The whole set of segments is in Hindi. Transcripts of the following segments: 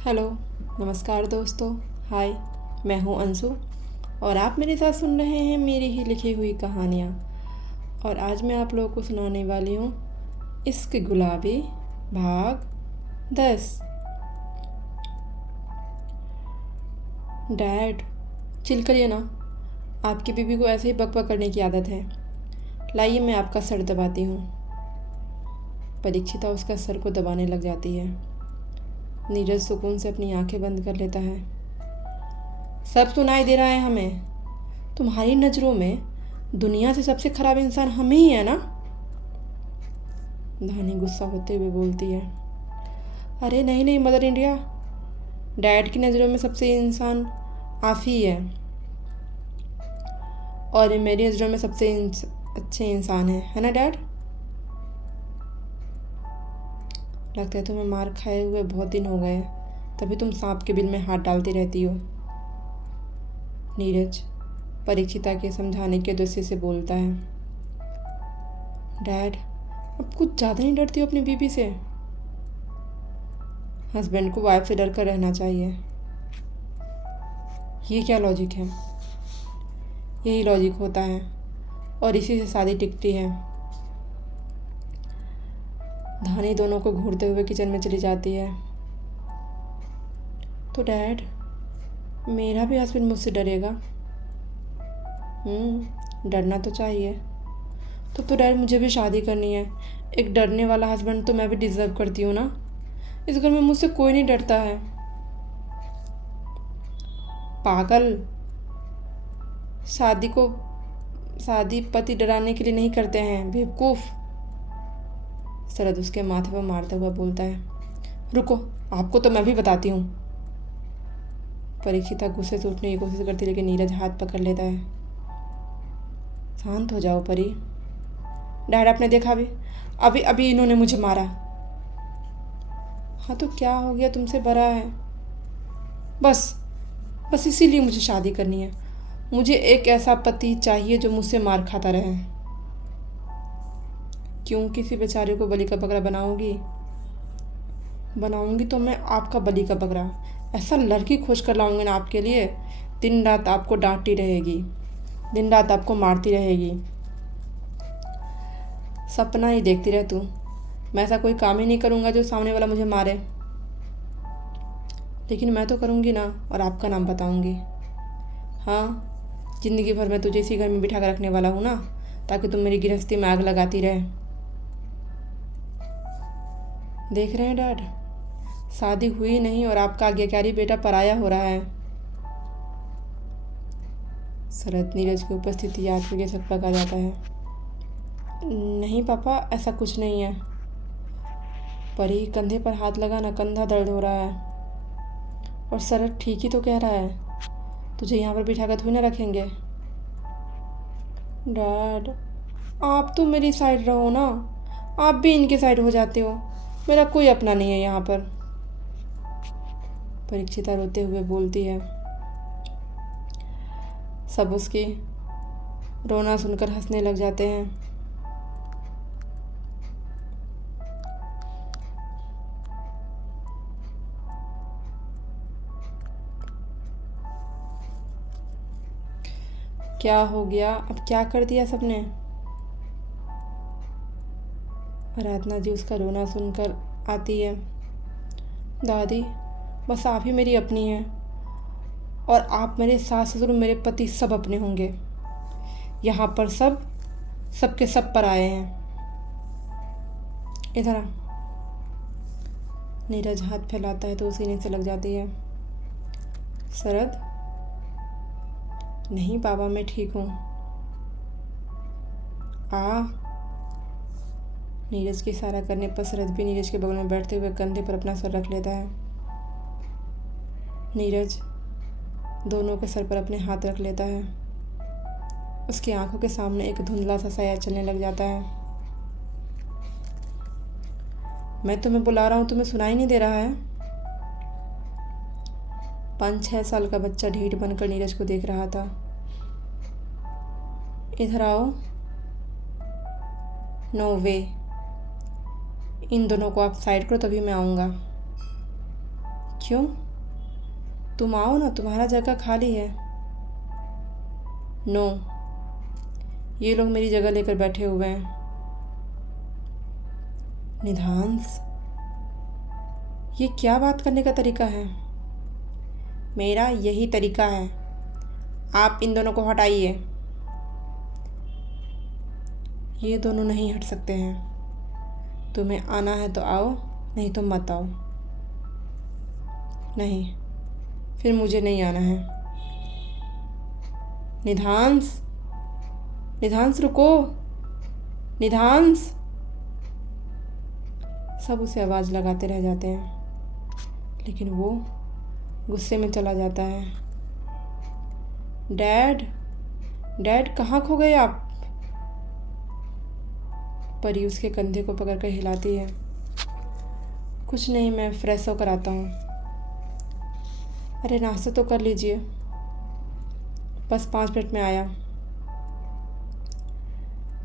हेलो, नमस्कार दोस्तों। हाय, मैं हूँ अंशु और आप मेरे साथ सुन रहे हैं मेरी ही लिखी हुई कहानियाँ। और आज मैं आप लोगों को सुनाने वाली हूँ इश्क गुलाबी भाग 10। डैड, चिल करिए ना। आपकी बीबी को ऐसे ही बकबक करने की आदत है। लाइए, मैं आपका सर दबाती हूँ। परीक्षिता उसका सर को दबाने लग जाती है। नीरज सुकून से अपनी आंखें बंद कर लेता है। सब सुनाई दे रहा है हमें। तुम्हारी नज़रों में दुनिया से सबसे खराब इंसान हम ही है ना? धानी गुस्सा होते हुए बोलती है। अरे नहीं नहीं मदर इंडिया, डैड की नज़रों में सबसे इंसान आप ही है और मेरी नज़रों में सबसे अच्छे इंसान है ना डैड? लगता है तुम्हें मार खाए हुए बहुत दिन हो गए, तभी तुम सांप के बिल में हाथ डालती रहती हो। नीरज परीक्षिता के समझाने के उद्देश्य से बोलता है। डैड, अब कुछ ज़्यादा नहीं डरती हो अपनी बीबी से? हस्बैंड को वाइफ से डर कर रहना चाहिए। ये क्या लॉजिक है? यही लॉजिक होता है और इसी से शादी टिकती है। धानी दोनों को घूरते हुए किचन में चली जाती है। तो डैड, मेरा भी हस्बैंड मुझसे डरेगा? डरना तो चाहिए। तो डैड, मुझे भी शादी करनी है। एक डरने वाला हस्बैंड तो मैं भी डिज़र्व करती हूँ ना। इस घर में मुझसे कोई नहीं डरता है। पागल, शादी पति डराने के लिए नहीं करते हैं, बेवकूफ़। शरद उसके माथे पर मारता हुआ बोलता है। रुको, आपको तो मैं भी बताती हूँ। परीक्षिता गुस्से से उठने की कोशिश करती लेकिन नीरज हाथ पकड़ लेता है। शांत हो जाओ परी। डैड, आपने देखा भी, अभी अभी इन्होंने मुझे मारा। हाँ तो क्या हो गया, तुमसे बड़ा है। बस बस इसीलिए मुझे शादी करनी है। मुझे एक ऐसा पति चाहिए जो मुझसे मार खाता रहे। क्यों किसी बेचारे को बलि का बकरा बनाऊंगी तो मैं आपका बलि का बकरा। ऐसा लड़की खोज कर लाऊंगी ना आपके लिए, दिन रात आपको डांटती रहेगी, दिन रात आपको मारती रहेगी। सपना ही देखती रह तू। मैं ऐसा कोई काम ही नहीं करूँगा जो सामने वाला मुझे मारे। लेकिन मैं तो करूँगी ना, और आपका नाम बताऊँगी। हाँ, ज़िंदगी भर मैं तुझे इसी घर में बिठा कर रखने वाला हूँ ना, ताकि तुम मेरी गृहस्थी में आग लगाती रहे। देख रहे हैं डैड, शादी हुई नहीं और आपका आज्ञाकारी बेटा पराया हो रहा है। शरद नीरज की उपस्थिति याद करके सकपक आ जाता है। नहीं पापा, ऐसा कुछ नहीं है। परी, कंधे पर हाथ लगा ना, कंधा दर्द हो रहा है। और शरद ठीक ही तो कह रहा है, तुझे यहाँ पर बिठा कर थोड़ी ना रखेंगे। डैड, आप तो मेरी साइड रहो ना, आप भी इनके साइड हो जाते हो। मेरा कोई अपना नहीं है यहाँ पर। परीक्षिता रोते हुए बोलती है। सब उसकी रोना सुनकर हंसने लग जाते हैं। क्या हो गया, अब क्या कर दिया सबने? आराधना जी उसका रोना सुनकर आती है। दादी, बस आप ही मेरी अपनी हैं और आप मेरे सास ससुर मेरे पति सब अपने होंगे। यहाँ पर सबके सब पर आए हैं। इधर आ। नीरज हाथ फैलाता है तो उसी ने से लग जाती है। शरद, नहीं बाबा, मैं ठीक हूँ। आ। नीरज के इशारा करने पर शरद भी नीरज के बगल में बैठते हुए कंधे पर अपना सर रख लेता है। नीरज दोनों के सर पर अपने हाथ रख लेता है। उसकी आंखों के सामने एक धुंधला सा साया चलने लग जाता है। मैं तुम्हें बुला रहा हूँ, तुम्हें सुनाई नहीं दे रहा है? 5-6 साल का बच्चा ढीठ बनकर नीरज को देख रहा था। इधर आओ। नो वे, इन दोनों को आप साइड करो तभी मैं आऊँगा। क्यों? तुम आओ ना, तुम्हारा जगह खाली है। नो, ये लोग मेरी जगह लेकर बैठे हुए हैं। निधांश, ये क्या बात करने का तरीका है? मेरा यही तरीका है। आप इन दोनों को हटाइए। ये दोनों नहीं हट सकते हैं। तुम्हें आना है तो आओ, नहीं तो मत आओ। नहीं, फिर मुझे नहीं आना है। निधांश, निधांश रुको, निधांश। सब उसे आवाज़ लगाते रह जाते हैं, लेकिन वो गुस्से में चला जाता है। डैड, डैड कहाँ खो गए आप? परी उसके कंधे को पकड़कर हिलाती है। कुछ नहीं, मैं फ्रेश होकर आता हूँ। अरे नाश्ता तो कर लीजिए। बस 5 मिनट में आया।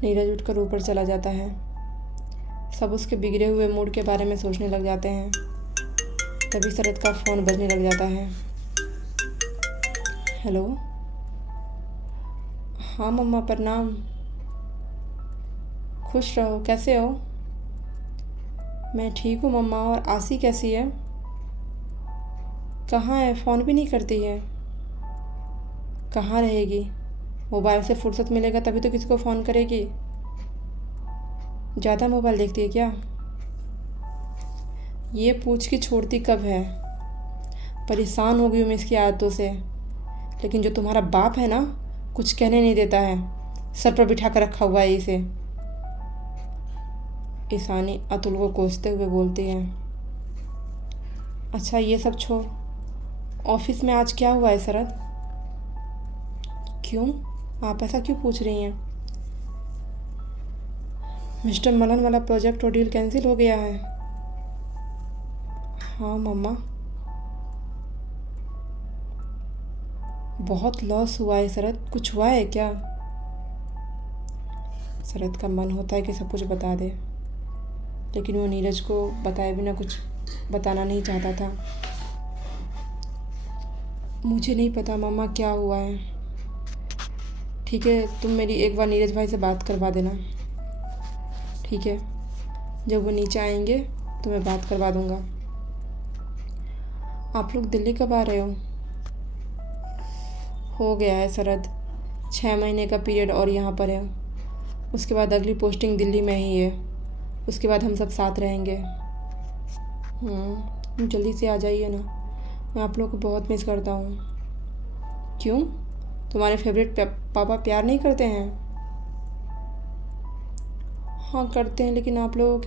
नीरज उठकर ऊपर चला जाता है। सब उसके बिगड़े हुए मूड के बारे में सोचने लग जाते हैं। तभी शरद का फ़ोन बजने लग जाता है। हेलो। हाँ मम्मा, प्रणाम। खुश रहो, कैसे हो? मैं ठीक हूँ मम्मा। और आसी कैसी है? कहाँ है? फ़ोन भी नहीं करती है। कहाँ रहेगी? मोबाइल से फुर्सत मिलेगा तभी तो किसी को फ़ोन करेगी। ज़्यादा मोबाइल देखती है क्या? ये पूछ के छोड़ती कब है? परेशान हो गई हूँ मैं इसकी आदतों से। लेकिन जो तुम्हारा बाप है ना, कुछ कहने नहीं देता है। सर पर बिठा कर रखा हुआ है इसे। ईशानी अतुल को कोसते हुए बोलती है। अच्छा ये सब छोड़, ऑफिस में आज क्या हुआ है शरद? क्यों? आप ऐसा क्यों पूछ रही हैं? मिस्टर मलन वाला प्रोजेक्ट और डील कैंसिल हो गया है। हाँ मम्मा, बहुत लॉस हुआ है शरद। कुछ हुआ है क्या? शरद का मन होता है कि सब कुछ बता दे, लेकिन वो नीरज को बताए बिना कुछ बताना नहीं चाहता था। मुझे नहीं पता मम्मा क्या हुआ है। ठीक है, तुम मेरी एक बार नीरज भाई से बात करवा देना। ठीक है, जब वो नीचे आएंगे तो मैं बात करवा दूँगा। आप लोग दिल्ली कब आ रहे हो गया है शरद। 6 महीने का पीरियड और यहाँ पर है। उसके बाद अगली पोस्टिंग दिल्ली में ही है। उसके बाद हम सब साथ रहेंगे। जल्दी से आ जाइए ना। मैं आप लोगों को बहुत मिस करता हूँ। क्यों? तुम्हारे फेवरेट पापा प्यार नहीं करते हैं? हाँ करते हैं, लेकिन आप लोगों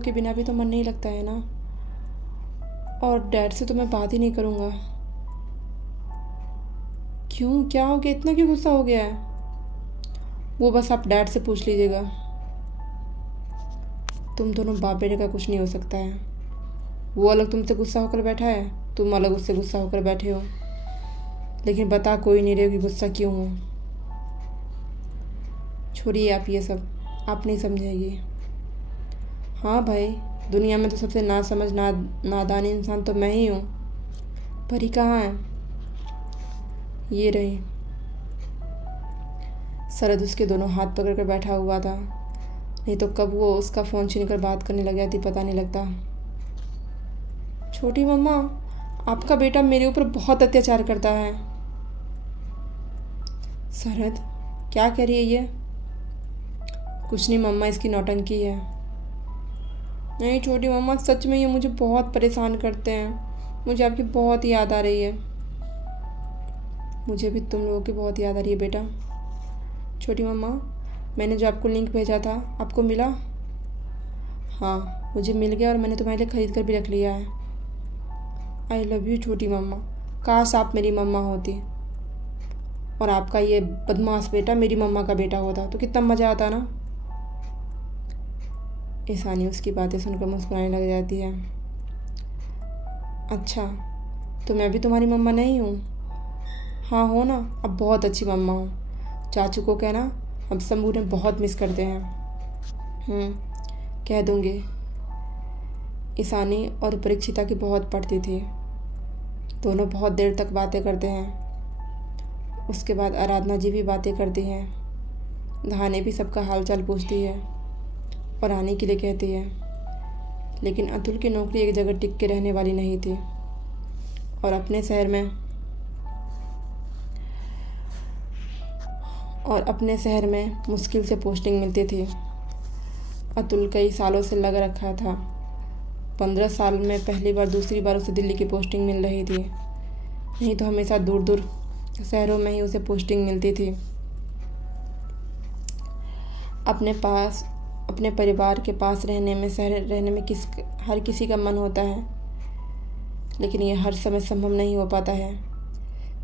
के बिना भी तो मन नहीं लगता है ना। और डैड से तो मैं बात ही नहीं करूँगा। क्यों? क्या हो गया? इतना क्यों गुस्सा हो गया है? वो बस आप डैड से पूछ लीजिएगा। तुम दोनों बाप बेटे का कुछ नहीं हो सकता है। वो अलग तुमसे गुस्सा होकर बैठा है, तुम अलग उससे गुस्सा होकर बैठे हो। लेकिन बता कोई नहीं रहे कि गुस्सा क्यों हो। छोड़िए आप ये सब, आप नहीं समझेगी। हाँ भाई, दुनिया में तो सबसे नादान इंसान तो मैं ही हूँ। परी कहाँ है? ये रही। शरद उसके दोनों हाथ पकड़ कर बैठा हुआ था, नहीं तो कब वो उसका फ़ोन छीनकर बात करने लग जाती पता नहीं लगता। छोटी मम्मा, आपका बेटा मेरे ऊपर बहुत अत्याचार करता है। शरद, क्या कह रही है ये? कुछ नहीं मम्मा, इसकी नौटंकी है। नहीं छोटी मम्मा, सच में ये मुझे बहुत परेशान करते हैं। मुझे आपकी बहुत याद आ रही है। मुझे भी तुम लोगों की बहुत याद आ रही है बेटा। छोटी मम्मा, मैंने जो आपको लिंक भेजा था, आपको मिला? हाँ, मुझे मिल गया और मैंने तुम्हारे लिए ख़रीद कर भी रख लिया है। आई लव यू छोटी मम्मा। काश आप मेरी मम्मा होती और आपका ये बदमाश बेटा मेरी मम्मा का बेटा होता तो कितना मज़ा आता ना। ईशानी उसकी बातें सुनकर मुस्कुराने लग जाती है। अच्छा, तो मैं भी तुम्हारी मम्मा नहीं हूँ? हाँ हो ना, अब बहुत अच्छी मम्मा हूँ। चाचू को कहना हम सब उन्हें बहुत मिस करते हैं। कह दूँगी। ईशानी और परीक्षिता की बहुत पड़ती थी। दोनों बहुत देर तक बातें करते हैं। उसके बाद आराधना जी भी बातें करती हैं। धाने भी सबका हालचाल पूछती है और आने के लिए कहती है। लेकिन अतुल की नौकरी एक जगह टिक के रहने वाली नहीं थी और अपने शहर में मुश्किल से पोस्टिंग मिलती थी। अतुल कई सालों से लग रखा था। 15 साल में पहली बार दूसरी बार उसे दिल्ली की पोस्टिंग मिल रही थी, नहीं तो हमेशा दूर दूर शहरों में ही उसे पोस्टिंग मिलती थी। अपने परिवार के पास रहने में हर किसी का मन होता है, लेकिन ये हर समय संभव नहीं हो पाता है।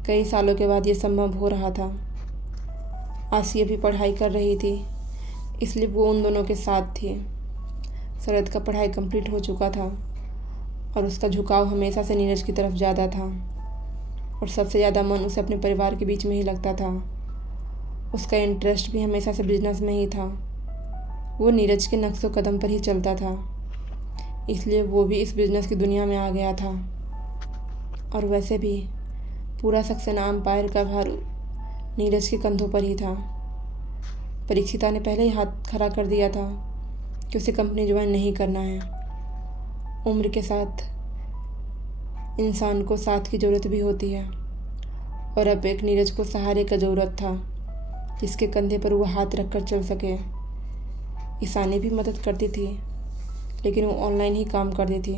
कई सालों के बाद ये संभव हो रहा था। आसिया भी पढ़ाई कर रही थी, इसलिए वो उन दोनों के साथ थी। शरद का पढ़ाई कंप्लीट हो चुका था और उसका झुकाव हमेशा से नीरज की तरफ ज़्यादा था और सबसे ज़्यादा मन उसे अपने परिवार के बीच में ही लगता था। उसका इंटरेस्ट भी हमेशा से बिजनेस में ही था। वो नीरज के नक्शो कदम पर ही चलता था, इसलिए वो भी इस बिजनेस की दुनिया में आ गया था। और वैसे भी पूरा सक्सेना एम्पायर का भार नीरज के कंधों पर ही था। परीक्षिता ने पहले ही हाथ खड़ा कर दिया था कि उसे कंपनी ज्वाइन नहीं करना है। उम्र के साथ इंसान को साथ की ज़रूरत भी होती है और अब एक नीरज को सहारे का ज़रूरत था, जिसके कंधे पर वो हाथ रख कर चल सके। ईशानी भी मदद करती थी, लेकिन वो ऑनलाइन ही काम करती थी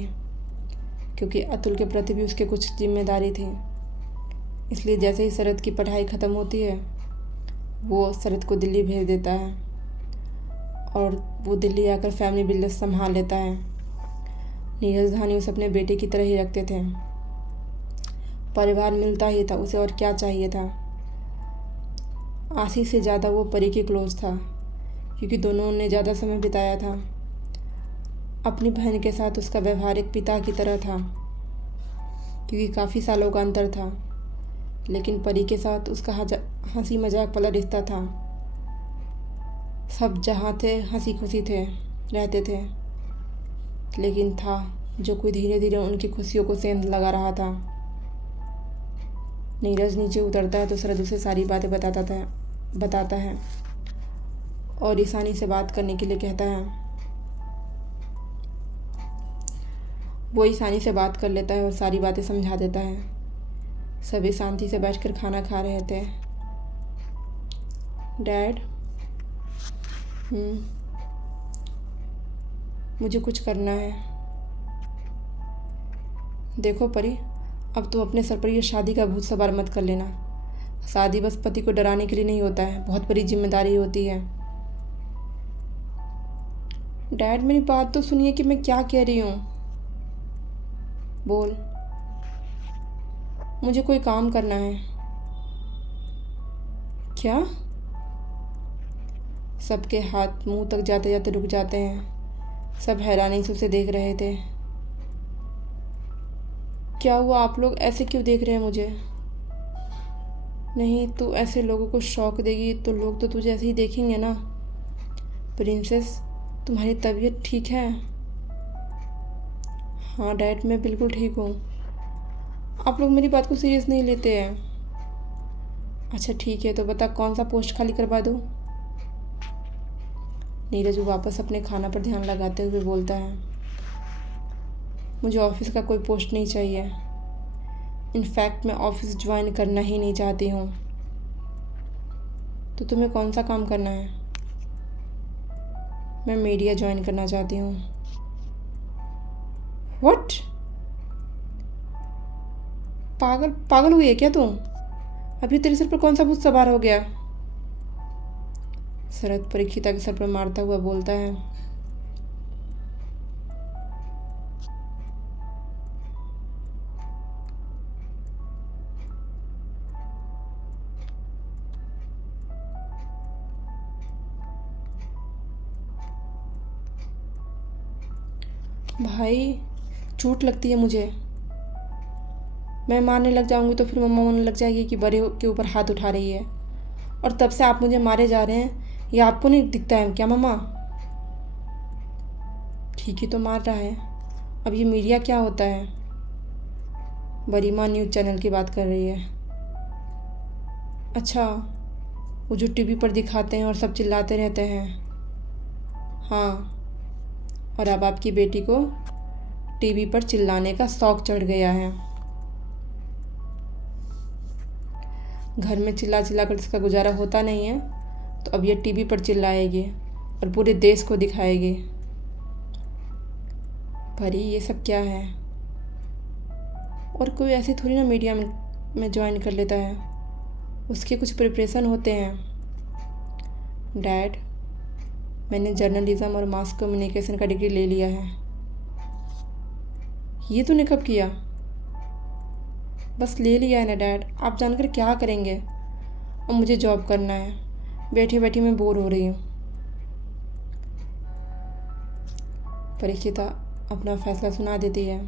क्योंकि अतुल के प्रति भी उसके कुछ जिम्मेदारी थी। इसलिए जैसे ही शरद की पढ़ाई ख़त्म होती है, वो शरद को दिल्ली भेज देता है और वो दिल्ली आकर फैमिली बिजनेस संभाल लेता है। नीरज धानी उसे अपने बेटे की तरह ही रखते थे। परिवार मिलता ही था उसे, और क्या चाहिए था। आशीष से ज़्यादा वो परी के क्लोज था क्योंकि दोनों ने ज़्यादा समय बिताया था। अपनी बहन के साथ उसका व्यवहार एक पिता की तरह था क्योंकि काफ़ी सालों का अंतर था, लेकिन परी के साथ उसका हंसी मजाक वाला रिश्ता था। सब जहाँ थे हंसी खुशी रहते थे, लेकिन था जो कोई धीरे धीरे उनकी खुशियों को सेंध लगा रहा था। नीरज नीचे उतरता है तो शरद उसे सारी बातें बताता है और ईशानी से बात करने के लिए कहता है। वो ईशानी से बात कर लेता है और सारी बातें समझा देता है। सभी शांति से बैठकर खाना खा रहे थे। डैड, मुझे कुछ करना है। देखो परी, अब तुम अपने सर पर यह शादी का भूत सवार मत कर लेना। शादी बस पति को डराने के लिए नहीं होता है, बहुत बड़ी जिम्मेदारी होती है। डैड, मेरी बात तो सुनिए कि मैं क्या कह रही हूँ। बोल। मुझे कोई काम करना है। क्या? सबके हाथ मुंह तक जाते जाते रुक जाते हैं। सब हैरानी से उसे देख रहे थे। क्या हुआ? आप लोग ऐसे क्यों देख रहे हैं मुझे? नहीं, तू ऐसे लोगों को शौक देगी तो लोग तो तुझे ऐसे ही देखेंगे ना। प्रिंसेस, तुम्हारी तबीयत ठीक है? हाँ डैड, मैं बिल्कुल ठीक हूँ। आप लोग मेरी बात को सीरियस नहीं लेते हैं। अच्छा ठीक है, तो बता कौन सा पोस्ट खाली करवा दूँ? नीरज वापस अपने खाना पर ध्यान लगाते हुए बोलता है, मुझे ऑफिस का कोई पोस्ट नहीं चाहिए। इनफैक्ट मैं ऑफिस ज्वाइन करना ही नहीं चाहती हूँ। तो तुम्हें कौन सा काम करना है? मैं मीडिया ज्वाइन करना चाहती हूँ। व्हाट? पागल हुई है क्या तुम? अभी तेरे सिर पर कौन सा भूत सवार हो गया? शरद परीक्षिता के सर पर मारता हुआ बोलता है। भाई, चोट लगती है मुझे। मैं मारने लग जाऊंगी तो फिर मम्मा मानने लग जाएगी कि बड़े के ऊपर हाथ उठा रही है, और तब से आप मुझे मारे जा रहे हैं। ये आपको नहीं दिखता है क्या मम्मा? ठीक ही तो मार रहा है, अब ये मीडिया क्या होता है? गरिमा न्यूज़ चैनल की बात कर रही है। अच्छा, वो जो टीवी पर दिखाते हैं और सब चिल्लाते रहते हैं। हाँ, और अब आपकी बेटी को टीवी पर चिल्लाने का शौक चढ़ गया है। घर में चिल्ला चिल्ला कर इसका गुजारा होता नहीं है, तो अब ये टीवी पर चिल्लाएगी और पूरे देश को दिखाएगी। परी, ये सब क्या है? और कोई ऐसे थोड़ी ना मीडिया में ज्वाइन कर लेता है, उसके कुछ प्रिपरेशन होते हैं। डैड, मैंने जर्नलिज्म और मास कम्युनिकेशन का डिग्री ले लिया है। ये तूने कब किया? बस ले लिया है ना डैड, आप जानकर क्या करेंगे? और मुझे जॉब करना है, बैठी बैठी मैं बोर हो रही हूँ। परीक्षिता अपना फैसला सुना देती है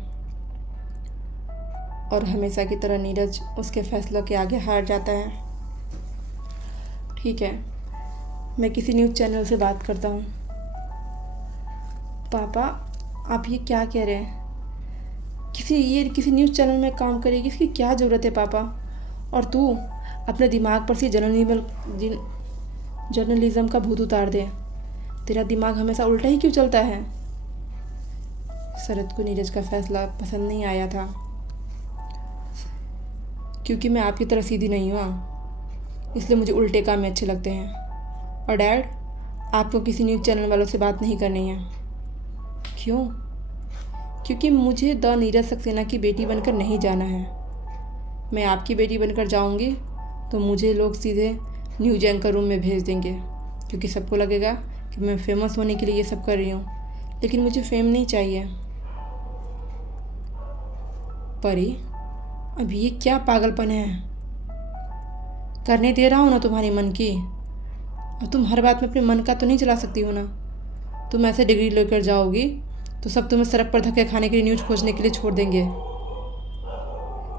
और हमेशा की तरह नीरज उसके फैसलों के आगे हार जाता है। ठीक है, मैं किसी न्यूज़ चैनल से बात करता हूँ। पापा, आप ये क्या कह रहे हैं? किसी न्यूज़ चैनल में काम करेगी, इसकी क्या ज़रूरत है पापा? और तू अपने दिमाग पर से जर्नलिज्म का भूत उतार दे। तेरा दिमाग हमेशा उल्टा ही क्यों चलता है? शरद को नीरज का फैसला पसंद नहीं आया था, क्योंकि मैं आपकी तरह सीधी नहीं हूँ, इसलिए मुझे उल्टे काम में अच्छे लगते हैं। और डैड, आपको किसी न्यूज़ चैनल वालों से बात नहीं करनी है। क्यों? क्योंकि मुझे द नीरज सक्सेना की बेटी बनकर नहीं जाना है। मैं आपकी बेटी बनकर जाऊंगी तो मुझे लोग सीधे न्यूज़ एंकर रूम में भेज देंगे, क्योंकि सबको लगेगा कि मैं फेमस होने के लिए ये सब कर रही हूँ, लेकिन मुझे फेम नहीं चाहिए। परी, अब ये क्या पागलपन है? करने दे रहा हूँ ना तुम्हारी मन की, और तुम हर बात में अपने मन का तो नहीं चला सकती हो ना। तुम ऐसे डिग्री लेकर जाओगी तो सब तुम्हें सड़क पर धक्के खाने के लिए, न्यूज़ खोजने के लिए छोड़ देंगे।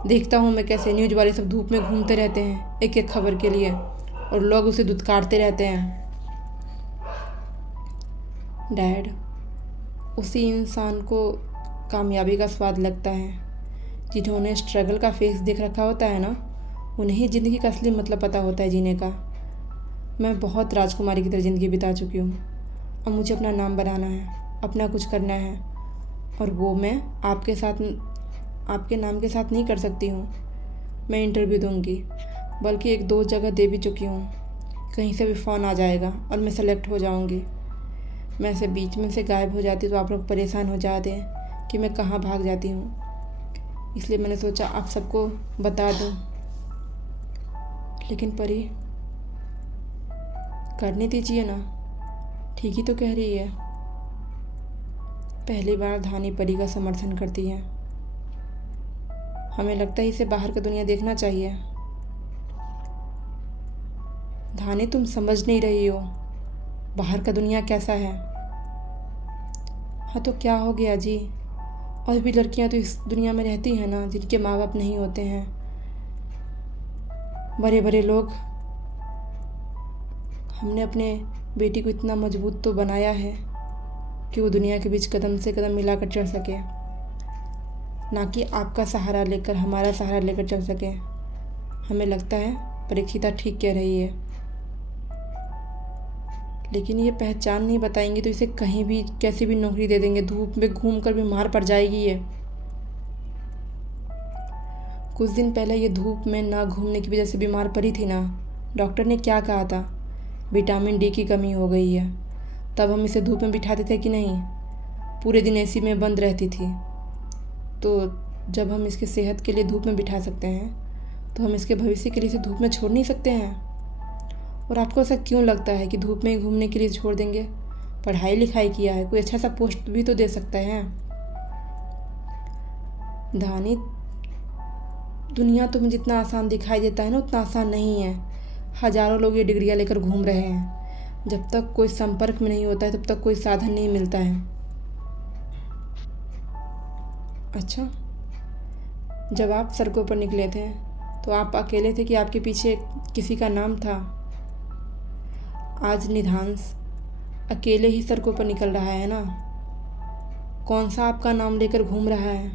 देखता हूँ मैं कैसे न्यूज़ वाले सब धूप में घूमते रहते हैं एक एक खबर के लिए, और लोग उसे दुत्कारते रहते हैं। डैड, उसी इंसान को कामयाबी का स्वाद लगता है जिन्होंने स्ट्रगल का फेस देख रखा होता है ना, उन्हें ही ज़िंदगी का असली मतलब पता होता है जीने का। मैं बहुत राजकुमारी की तरह ज़िंदगी बिता चुकी हूँ। अब मुझे अपना नाम बनाना है, अपना कुछ करना है, और वो मैं आपके नाम के साथ नहीं कर सकती हूँ। मैं इंटरव्यू दूँगी, बल्कि 1-2 जगह दे भी चुकी हूँ। कहीं से भी फ़ोन आ जाएगा और मैं सेलेक्ट हो जाऊँगी। मैं ऐसे बीच में से गायब हो जाती तो आप लोग परेशान हो जाते कि मैं कहाँ भाग जाती हूँ, इसलिए मैंने सोचा आप सबको बता दूँ। लेकिन परी, करने दीजिए ना, ठीक ही तो कह रही है। पहली बार धानी परी का समर्थन करती है। हमें लगता है इसे बाहर का दुनिया देखना चाहिए। धानी, तुम समझ नहीं रही हो बाहर का दुनिया कैसा है। हाँ तो क्या हो गया जी, और भी लड़कियां तो इस दुनिया में रहती हैं ना, जिनके माँ बाप नहीं होते हैं, बड़े बड़े लोग। हमने अपने बेटी को इतना मजबूत तो बनाया है कि वो दुनिया के बीच कदम से कदम मिलाकर चल सके, ना कि आपका सहारा लेकर, हमारा सहारा लेकर चल सके। हमें लगता है परीक्षिता ठीक कह रही है, लेकिन ये पहचान नहीं बताएंगी तो इसे कहीं भी कैसी भी नौकरी दे देंगे, धूप में घूम कर बीमार पड़ जाएगी ये। कुछ दिन पहले ये धूप में ना घूमने की वजह से बीमार पड़ी थी ना। डॉक्टर ने क्या कहा था? विटामिन डी की कमी हो गई है। तब हम इसे धूप में बिठाते थे कि नहीं? पूरे दिन एसी में बंद रहती थी। तो जब हम इसके सेहत के लिए धूप में बिठा सकते हैं, तो हम इसके भविष्य के लिए इसे धूप में छोड़ नहीं सकते हैं। और आपको ऐसा क्यों लगता है कि धूप में ही घूमने के लिए छोड़ देंगे? पढ़ाई लिखाई किया है, कोई अच्छा सा पोस्ट भी तो दे सकते हैं। धानी, दुनिया तुम्हें जितना आसान दिखाई देता है ना, उतना आसान नहीं है। हजारों लोग ये डिग्रियां लेकर घूम रहे हैं। जब तक कोई संपर्क में नहीं होता है, तब तक कोई साधन नहीं मिलता है। अच्छा, जब आप सड़कों पर निकले थे तो आप अकेले थे कि आपके पीछे किसी का नाम था? आज निधांश अकेले ही सड़कों पर निकल रहा है ना। कौन सा आपका नाम लेकर घूम रहा है?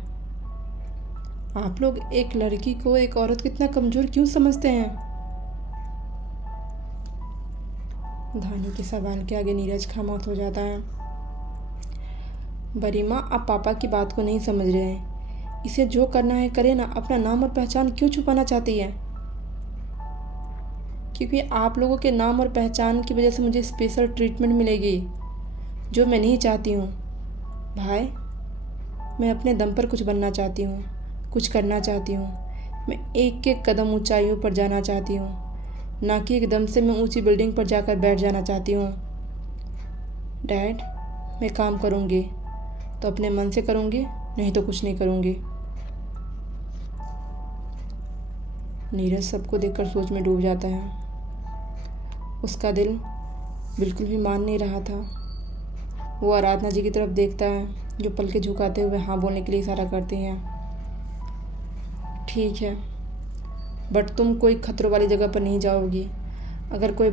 आप लोग एक लड़की को, एक औरत को इतना कमज़ोर क्यों समझते हैं? धानी के सवाल के आगे नीरज खामोश हो जाता है। बरीमा, आप पापा की बात को नहीं समझ रहे हैं। इसे जो करना है करे ना। अपना नाम और पहचान क्यों छुपाना चाहती है? क्योंकि आप लोगों के नाम और पहचान की वजह से मुझे स्पेशल ट्रीटमेंट मिलेगी, जो मैं नहीं चाहती हूँ। भाई, मैं अपने दम पर कुछ बनना चाहती हूँ, कुछ करना चाहती हूँ। मैं एक एक कदम ऊंचाइयों पर जाना चाहती हूँ, ना कि एकदम से मैं ऊंची बिल्डिंग पर जाकर बैठ जाना चाहती हूँ। डैड, मैं काम करूँगी तो अपने मन से करूँगी, नहीं तो कुछ नहीं करूँगी। नीरज सबको देखकर सोच में डूब जाता है। उसका दिल बिल्कुल भी मान नहीं रहा था। वो आराधना जी की तरफ देखता है, जो पलके झुकाते हुए हाँ बोलने के लिए इशारा करती हैं। ठीक है, बट तुम कोई खतरों वाली जगह पर नहीं जाओगी। अगर कोई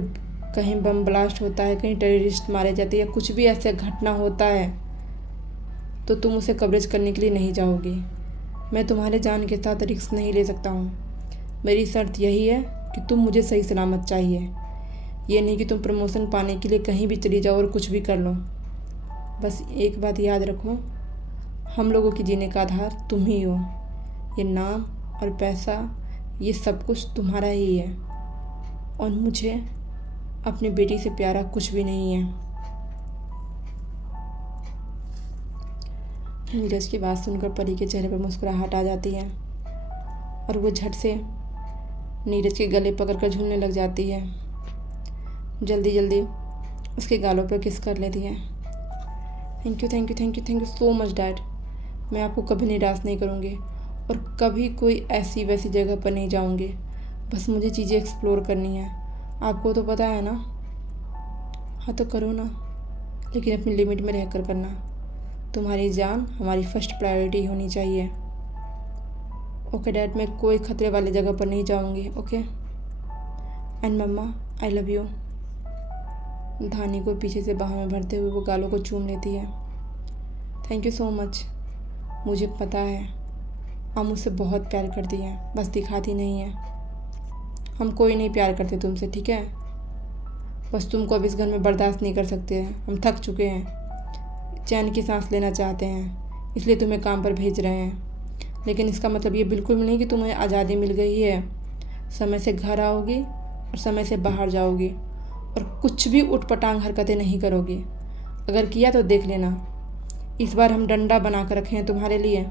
कहीं बम ब्लास्ट होता है, कहीं टेररिस्ट मारे जाते हैं या कुछ भी ऐसा घटना होता है, तो तुम उसे कवरेज करने के लिए नहीं जाओगी। मैं तुम्हारे जान के साथ रिस्क नहीं ले सकता हूँ। मेरी शर्त यही है कि तुम मुझे सही सलामत चाहिए। ये नहीं कि तुम प्रमोशन पाने के लिए कहीं भी चली जाओ और कुछ भी कर लो। बस एक बात याद रखो, हम लोगों की जीने का आधार तुम ही हो। ये नाम और पैसा, ये सब कुछ तुम्हारा ही है, और मुझे अपनी बेटी से प्यारा कुछ भी नहीं है। नीरज की बात सुनकर परी के चेहरे पर मुस्कुराहट आ जाती है और वो झट से नीरज के गले पकड़कर झूलने लग जाती है। जल्दी जल्दी उसके गालों पर किस कर लेती है। Thank you thank you thank you thank you so much dad. मैं आपको कभी निराश नहीं करूँगी और कभी कोई ऐसी वैसी जगह पर नहीं जाऊँगी। बस मुझे चीज़ें एक्सप्लोर करनी है। आपको तो पता है ना। हाँ तो करो ना, लेकिन अपनी लिमिट में रहकर करना। तुम्हारी जान हमारी फर्स्ट प्रायोरिटी होनी चाहिए। ओके डैड, मैं कोई खतरे वाली जगह पर नहीं जाऊँगी। Okay and mamma, I love you. Dhani को पीछे से बाहों में भरते हुए वो गालों को चूम लेती है। Thank you so much. मुझे पता है आप मुझसे बहुत प्यार करती हैं, बस दिखाती नहीं है। हम कोई नहीं प्यार करते तुमसे, ठीक है? बस तुमको अब इस घर में बर्दाश्त नहीं कर सकते हैं। हम थक चुके हैं, चैन की सांस लेना चाहते हैं, इसलिए तुम्हें काम पर भेज रहे हैं। लेकिन इसका मतलब ये बिल्कुल भी नहीं कि तुम्हें आज़ादी मिल गई है। समय से घर आओगी और समय से बाहर जाओगी और कुछ भी उटपटांग हरकतें नहीं करोगी। अगर किया तो देख लेना, इस बार हम डंडा बना कर रखे हैं तुम्हारे लिए।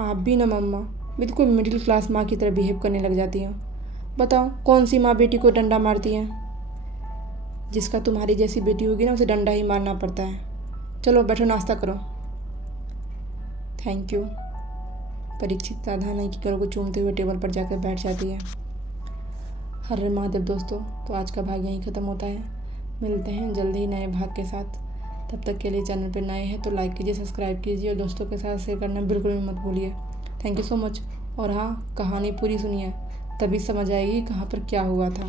आप भी ना मम्मा बिल्कुल मिडिल क्लास माँ की तरह बिहेव करने लग जाती हो। बताओ कौन सी माँ बेटी को डंडा मारती है? जिसका तुम्हारी जैसी बेटी होगी ना, उसे डंडा ही मारना पड़ता है। चलो बैठो, नाश्ता करो। Thank you. परीक्षित राधानाई की करों को चूमते हुए टेबल पर जाकर बैठ जाती है। हर महादेव दोस्तों, तो आज का भाग यहीं ख़त्म होता है। मिलते हैं जल्दी ही नए भाग के साथ। तब तक के लिए चैनल पर नए हैं तो लाइक कीजिए, सब्सक्राइब कीजिए और दोस्तों के साथ शेयर करना बिल्कुल भी मत भूलिए। Thank you so much. और हाँ, कहानी पूरी सुनिए, तभी समझ आएगी कहाँ पर क्या हुआ था।